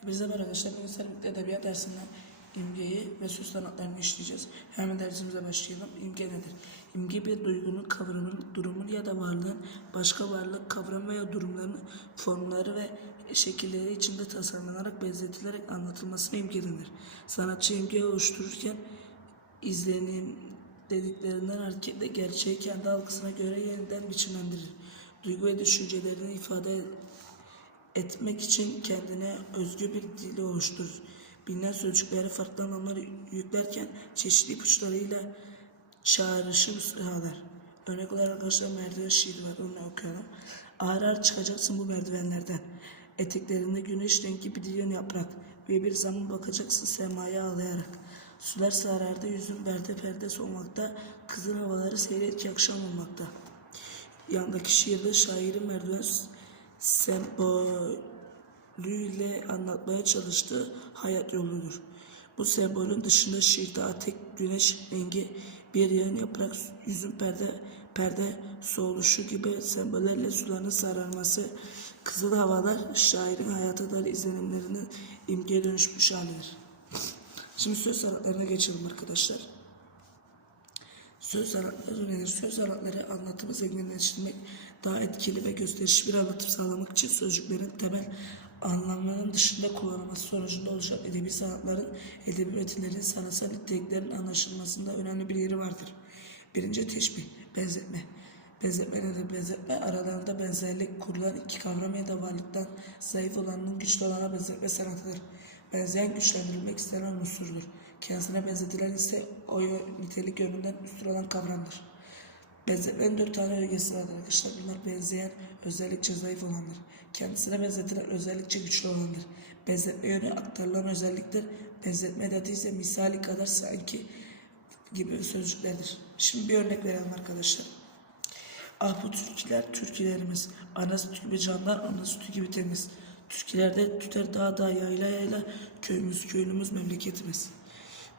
Hepinize merhaba arkadaşlar. Bugün Seramik Edebiyat dersinden imgeyi ve söz sanatlarını işleyeceğiz. Hemen dersimize başlayalım. İmge nedir? İmge bir duygunun, kavramın, durumun ya da varlığın başka varlık, kavram veya durumların formları ve şekilleri içinde tasarlanarak, benzetilerek anlatılmasına imge denir. Sanatçı imgeyi oluştururken izlenim dediklerinden hareketle gerçeği kendi algısına göre yeniden biçimlendirir. Duygu ve düşüncelerini ifade etmek için kendine özgü bir dili oluşturur. Bilinen sözcükleri farklı anlamlar yüklerken çeşitli ipuçlarıyla çağrışım sağlar. Örnek olarak arkadaşlar merdiven şiiri var onu okuyalım. Ağır ağır çıkacaksın bu merdivenlerden. Eteklerinde güneş rengi bir diyon yaprak ve bir zaman bakacaksın semaya ağlayarak. Sular sarardı yüzün perde perde solmakta, kızın havaları seyret ki akşam olmakta. Yandaki şiirde şairin merdiven sembolüyle anlatmaya çalıştığı hayat yoludur. Bu sembolün dışında şiirde atek, güneş rengi, bir yan yaprak, yüzün perde, perde soğuluşu gibi sembollerle suların sararması, kızıl havalar şairin hayata dair izlenimlerinin imgeye dönüşmüş halidir. Şimdi söz sanatlarına geçelim arkadaşlar. Söz sanatları nedir? Söz sanatları anlatımı zenginleştirmek, daha etkili ve gösterişli bir anlatım sağlamak için sözcüklerin temel anlamlarının dışında kullanılması sonucunda oluşan edebi sanatların, edebi metinlerin sanatsal niteliklerin anlaşılmasında önemli bir yeri vardır. Birinci teşbih, benzetme. Benzetme nedir? Benzetme aralarında benzerlik kurulan iki kavram ya da varlıktan zayıf olanın güçlü olana benzetme sanatıdır. Benzeyen güçlendirilmek istenen unsurdur. Kendisine benzetilen ise o nitelik yönünden üstün olan kavramdır. Benzetmenin dört tane ögesi vardır arkadaşlar. Bunlar benzeyen, özellikçe zayıf olandır. Kendisine benzetilen özellikçe güçlü olandır. Benzetme yönü aktarılan özelliktir. Benzetme edatı ise misali kadar sanki gibi sözcüklerdir. Şimdi bir örnek verelim arkadaşlar. Ah bu türküler türkülerimiz. Ana sütü gibi canlar, ana sütü gibi temiz. Türkülerde tüter dağ dağ yayla yayla, köyümüz köyümüz memleketimiz.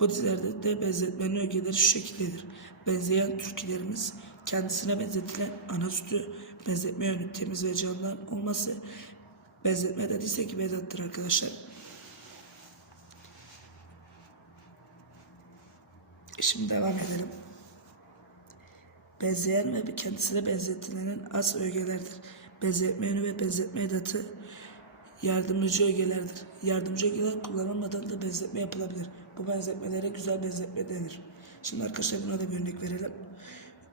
Bu dizilerde de benzetmenin ögeleri şu şekildedir. Benzeyen türkülerimiz kendisine benzetilen ana sütü benzetme yönü temiz ve candan olması benzetme dediyse ki bedattır arkadaşlar. Şimdi devam edelim. Benzeyen ve kendisine benzetilenin az ögelerdir. Benzetme yönü ve benzetme edatı yardımcı ögelerdir. Yardımcı ögeler kullanılmadan da benzetme yapılabilir. Bu benzetmelere güzel benzetme denir. Şimdi arkadaşlar buna da bir örnek verelim.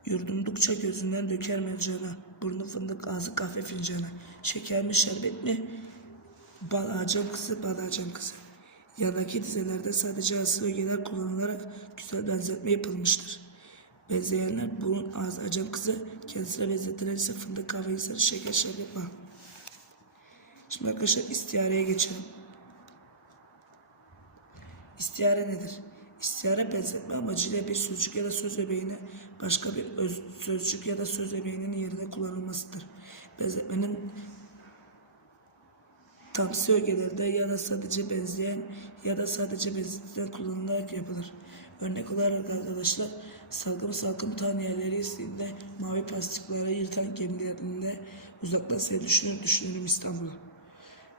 Yurdumdukça gözünden döker mercana, burnu fındık ağzı kahve fincanı, şeker mi şerbet mi, bal ağacım kızı, bal ağacım kızı. Yandaki dizelerde sadece asıl ögeler kullanılarak güzel benzetme yapılmıştır. Benzeyenler burun, ağız, acem kızı, kendisine benzetilen ise fındık, kahve, insanı, şeker, şerbet, bal. Şimdi arkadaşlar istiyareye geçelim. İstiyare nedir? İstiyare benzetme amacıyla bir sözcük ya da söz öbeğine başka bir öz, sözcük ya da söz öbeğinin yerine kullanılmasıdır. Benzetmenin tamsi ögelerde ya da sadece benzeyen ya da sadece benzetilen kullanılarak yapılır. Örnek olarak arkadaşlar salgım salgım tan yerleri isteğinde mavi plastikleri yırtan gemilerinde uzaktan seni düşünür düşünürüm İstanbul'a.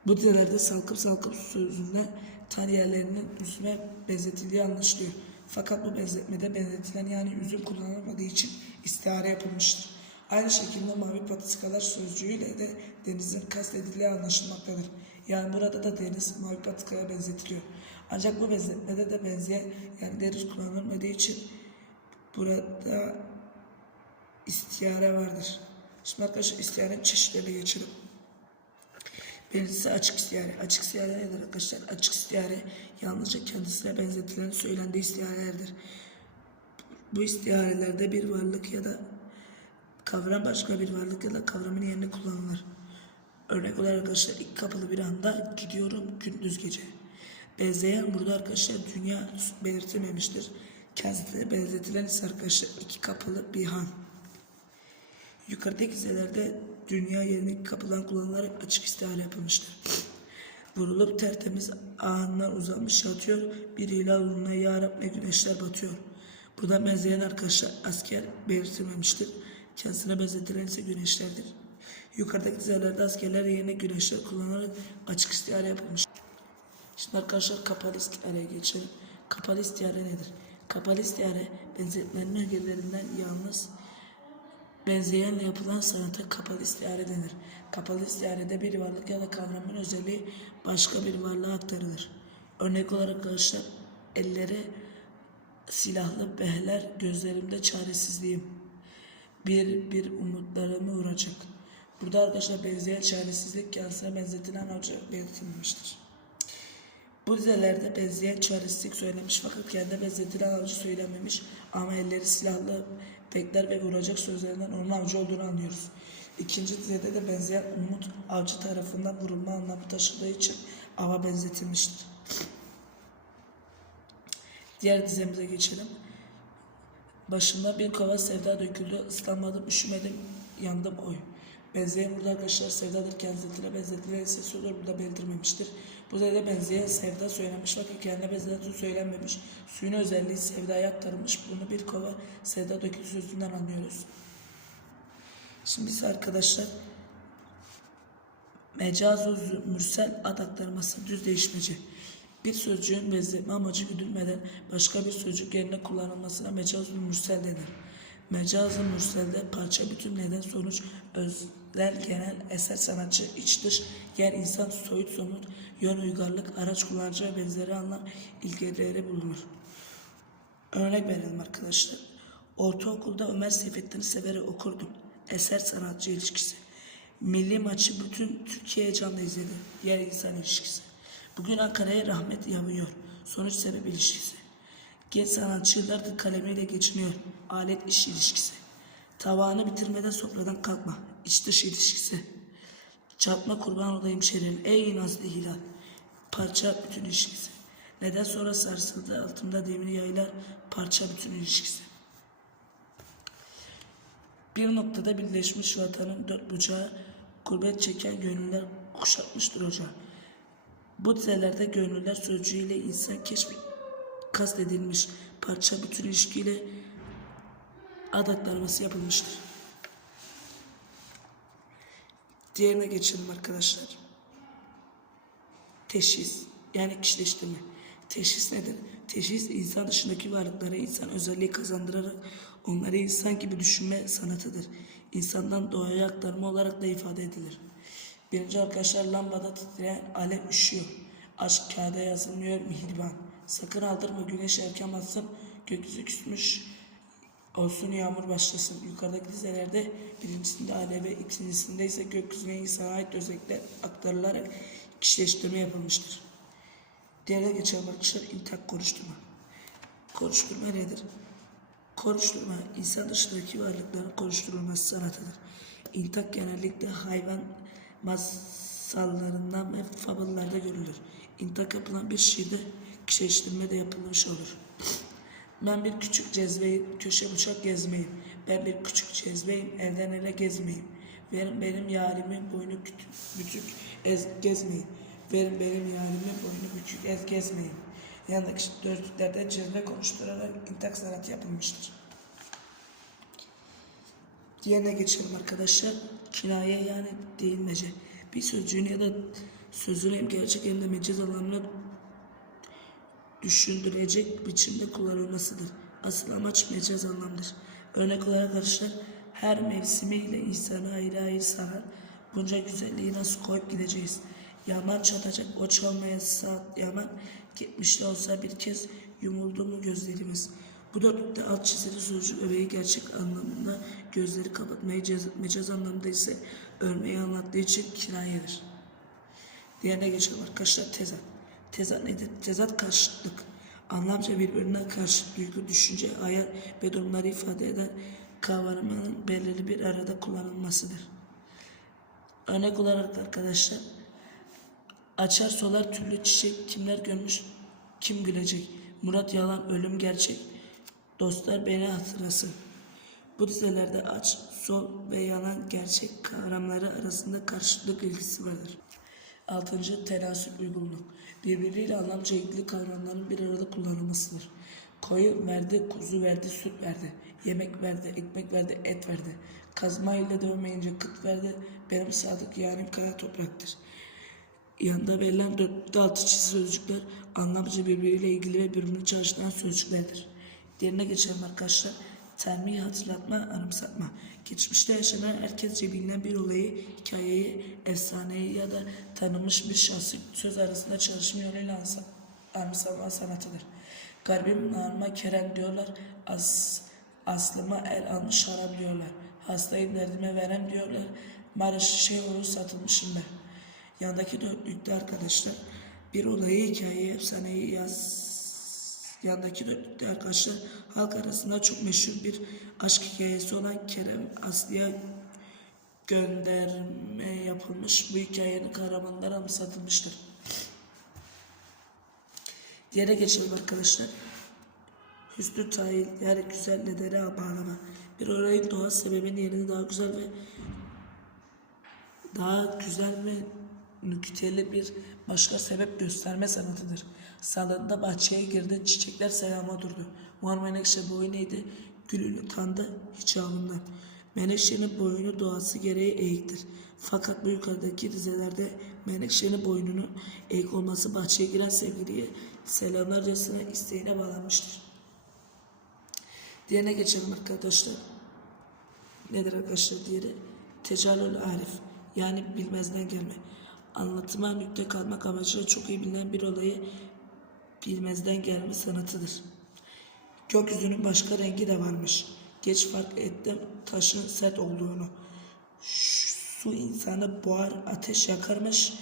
Bu dillerde salkım salkım sözünde tan yerlerinin üzüme benzetildiği anlaşılıyor. Fakat bu benzetmede benzetilen yani üzüm kullanılmadığı için istihare yapılmıştır. Aynı şekilde mavi patikalar sözcüğüyle de denizin kastedildiği anlaşılmaktadır. Yani burada da deniz mavi patikaya benzetiliyor. Ancak bu benzetmede de benzeyen yani deniz kullanılmadığı için burada istihare vardır. Şimdi arkadaşlar istiharenin çeşitlerine geçelim. Birincisi açık istihare. Açık istihare nedir arkadaşlar? Açık istihare yalnızca kendisine benzetilen söylendiği istiharelerdir. Bu istiharelerde bir varlık ya da kavram başka bir varlık ya da kavramın yerine kullanılır. Örnek olarak arkadaşlar ilk kapılı bir anda gidiyorum gündüz gece. Benzeyen burada arkadaşlar dünya belirtilmemiştir. Kendisine benzetilen ise arkadaşlar iki kapılı bir han. Yukarıdaki dizelerde dünya yerine kapılan kullanılarak açık istihare yapılmıştır. Vurulup tertemiz ağından uzanmış yatıyor. Bir hilal uğruna ya Rab ne güneşler batıyor. Burada benzeyen arkadaşlar asker belirtilmemiştir. Kendisine benzetilen ise güneşlerdir. Yukarıdaki dizelerde askerler yerine güneşler kullanarak açık istihare yapılmış. Şimdi arkadaşlar kapalı istihare geçelim. Kapalı istihare nedir? Kapalı istihare benzetmenin ögelerinden yalnız benzeyenle yapılan sanata kapalı istihare denir. Kapalı istiharede bir varlık ya da kavramın özelliği başka bir varlığa aktarılır. Örnek olarak arkadaşlar ellere silahlı behler gözlerimde çaresizliğim. Bir bir umutlarımı vuracak. Burada arkadaşlar benzeyen çaresizlik kendisine benzetilen avcı belirtilmiştir. Bu dizelerde benzeyen çaresizlik söylemiş fakat kendi benzetilen avcı söylememiş ama elleri silahlı bekler ve vuracak sözlerinden onun avcı olduğunu anlıyoruz. İkinci dizede de benzeyen umut avcı tarafından vurulma anlamı taşıdığı için ava benzetilmiştir. Diğer dizemize geçelim. Başımda bir kova sevda döküldü. ıslanmadım, üşümedim, yandım oy. Benzeyen burada arkadaşlar sevdadır kendisine benzetilen ise söylüyor burada belirtilmemiştir. Burada da benzeyen sevda söylenmiş fakat kendine benzeten söylenmemiş. Suyun özelliği sevdaya aktarılmış. Bunu bir kova sevda döküldü sözünden anlıyoruz. Şimdi ise arkadaşlar Mecazu mürsel ad aktarması düz değişmeci. Bir sözcüğün benzetme amacı güdülmeden başka bir sözcük yerine kullanılmasına mecaz mürsel denir. Mecaz-ı mürselde parça bütün neden sonuç özel genel eser sanatçı iç dış yer insan soyut somut yön uygarlık araç kullanıcı ve benzeri anlam ilkeleri bulunur. Örnek verelim arkadaşlar. Ortaokulda Ömer Seyfettin'i severek okurdum. Eser sanatçı ilişkisi. Milli maçı bütün Türkiye heyecanla izledi. Yer insan ilişkisi. Bugün Ankara'ya rahmet yağıyor. Sonuç sebep ilişkisi. Genç sanatçı yıllardır kalemiyle geçiniyor. Alet iş ilişkisi. Tavağını bitirmeden sofradan kalkma. İç dış ilişkisi. Çarpma kurban olayım şerin. Ey nazlı hilal. Parça bütün ilişkisi. Neden sonra sarsıldı altımda demir yaylar. Parça bütün ilişkisi. Bir noktada birleşmiş vatanın dört bucağı, gurbet çeken gönüller kuşatmıştır ocağı. Bu dizelerde gönüller sözcüğüyle insan keşfi kastedilmiş parça bütün ilişkiyle ad aktarması yapılmıştır. Diğerine geçelim arkadaşlar. Teşhis yani kişileştirme. Teşhis nedir? Teşhis insan dışındaki varlıklara insan özelliği kazandırarak onları insan gibi düşünme sanatıdır. İnsandan doğaya aktarma olarak da ifade edilir. Birinci arkadaşlar lambada titreyen alev üşüyor. Aşk kağıda yazılmıyor mihriban. Sakın aldırma güneş erken batsın. Gökyüzü küsmüş olsun yağmur başlasın. Yukarıdaki dizelerde birincisinde aleve, ikincisinde ise gökyüzüne insana ait özellikler aktarılarak kişileştirme yapılmıştır. Diğerine geçelim arkadaşlar intak konuşturma. Konuşturma nedir? Konuşturma insan dışındaki varlıkların konuşturulması sanatıdır. İntak genellikle hayvan masallarından ve fabıllarda görülür. İntak yapılan bir şiirde kişileştirme de yapılmış olur. Ben bir küçük cezveyim, köşe bıçak gezmeyim. Ben bir küçük cezveyim, evden ele gezmeyim. Verin benim yarimin boynu bütük ez gezmeyin. Verin benim yarimin boynu bükük ez gezmeyin. Yanındaki dörtlüklerde cezve konuşturarak intak sanatı yapılmıştır. Diğerine geçelim arkadaşlar. Kinaye yani değinmece. Bir sözcüğün ya da sözün hem gerçek hem de mecaz anlamına düşündürecek biçimde kullanılmasıdır. Asıl amaç mecaz anlamdır. Örnek olarak arkadaşlar her mevsimiyle insanı ayrı ayrı sarar. Bunca güzelliği nasıl koyup gideceğiz? Yaman çatacak o çalmaya saat yaman gitmiş de olsa bir kez yumuldu mu gözlerimiz. Bu dörtlükte alt çizili sözcük öbeği gerçek anlamında gözleri kapatmayı mecaz anlamda ise örmeyi anlattığı için kinayedir. Diğerine geçelim arkadaşlar tezat. Tezat nedir? Tezat karşıtlık. Anlamca birbirine karşı duygu, düşünce, hayal ve durumları ifade eden kavramının belirli bir arada kullanılmasıdır. Örnek olarak arkadaşlar Açar solar türlü çiçek kimler görmüş kim gülecek Murat yalan ölüm gerçek dostlar beni hatırlasın Bu dizelerde aç sol ve yalan gerçek kavramları arasında karşılık ilgisi vardır. Altıncı tenasüp uyguluk. Birbiriyle anlamca ilgili kavramların bir arada kullanılmasıdır. Koyu verdi, kuzu verdi, süt verdi. Yemek verdi, ekmek verdi, et verdi. Kazma ile dövmeyince kıt verdi. Benim sadık yanim kaya topraktır. yanında verilen dörtlükte altı çizili sözcükler anlamca birbiriyle ilgili ve birbirini çağrıştıran sözcüklerdir. Diğerine geçelim arkadaşlar. Termiği hatırlatma, anımsatma. Geçmişte yaşanan herkesce bilinen bir olayı, hikayeyi, efsaneyi ya da tanınmış bir şahsı söz arasında çalışma yoluyla anımsatma sanatıdır. Garibim narma kerem diyorlar, as, aslıma el almış haram diyorlar. Hastayı derdime verem diyorlar, Maraş şey olur satılmışım ben. Yandaki dörtlükte arkadaşlar bir olayı, hikayeyi, efsaneyi yaz Yandaki dörtlükte arkadaşlar halk arasında çok meşhur bir aşk hikayesi olan Kerem Aslı'ya gönderme yapılmış. Bu hikayenin kahramanları anımsatılmıştır. Diğere geçelim arkadaşlar. Hüsnü Tahil yani güzel nedeni bağlama. Bir olayın doğal sebebinin yerini daha güzel ve daha güzel ve nükteli bir başka sebep gösterme sanatıdır. Salonda bahçeye girdi, çiçekler selama durdu. Muhar Menekşe boyu neydi? Gülünü tanıdı hicabından. Menekşe'nin boynu doğası gereği eğiktir. Fakat bu yukarıdaki dizelerde Menekşe'nin boynunun eğik olması bahçeye giren sevgiliye selamlarcasına isteğine bağlanmıştır. Diğerine geçelim arkadaşlar. Nedir arkadaşlar diğeri? Tecalül arif yani bilmezden gelme. Anlatıma nükte kalmak amacıyla çok iyi bilinen bir olayı bilmezden gelme sanatıdır. Gökyüzünün başka rengi de varmış. Geç fark ettim taşın sert olduğunu. Su insanı boğar, ateş yakarmış.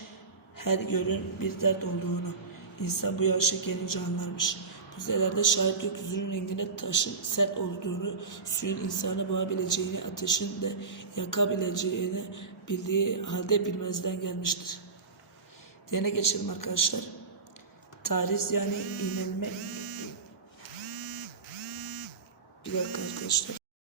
Her yönün bir dert olduğunu. İnsan bu yaşa gelince anlarmış. Müzelerde şahit gökyüzünün rengine taşın sert olduğunu, suyun insanı boğabileceğini, ateşin de yakabileceğini bildiği halde bilmezden gelmiştir. Diğerine geçelim arkadaşlar. Tariz yani inilme. Bir dakika arkadaşlar.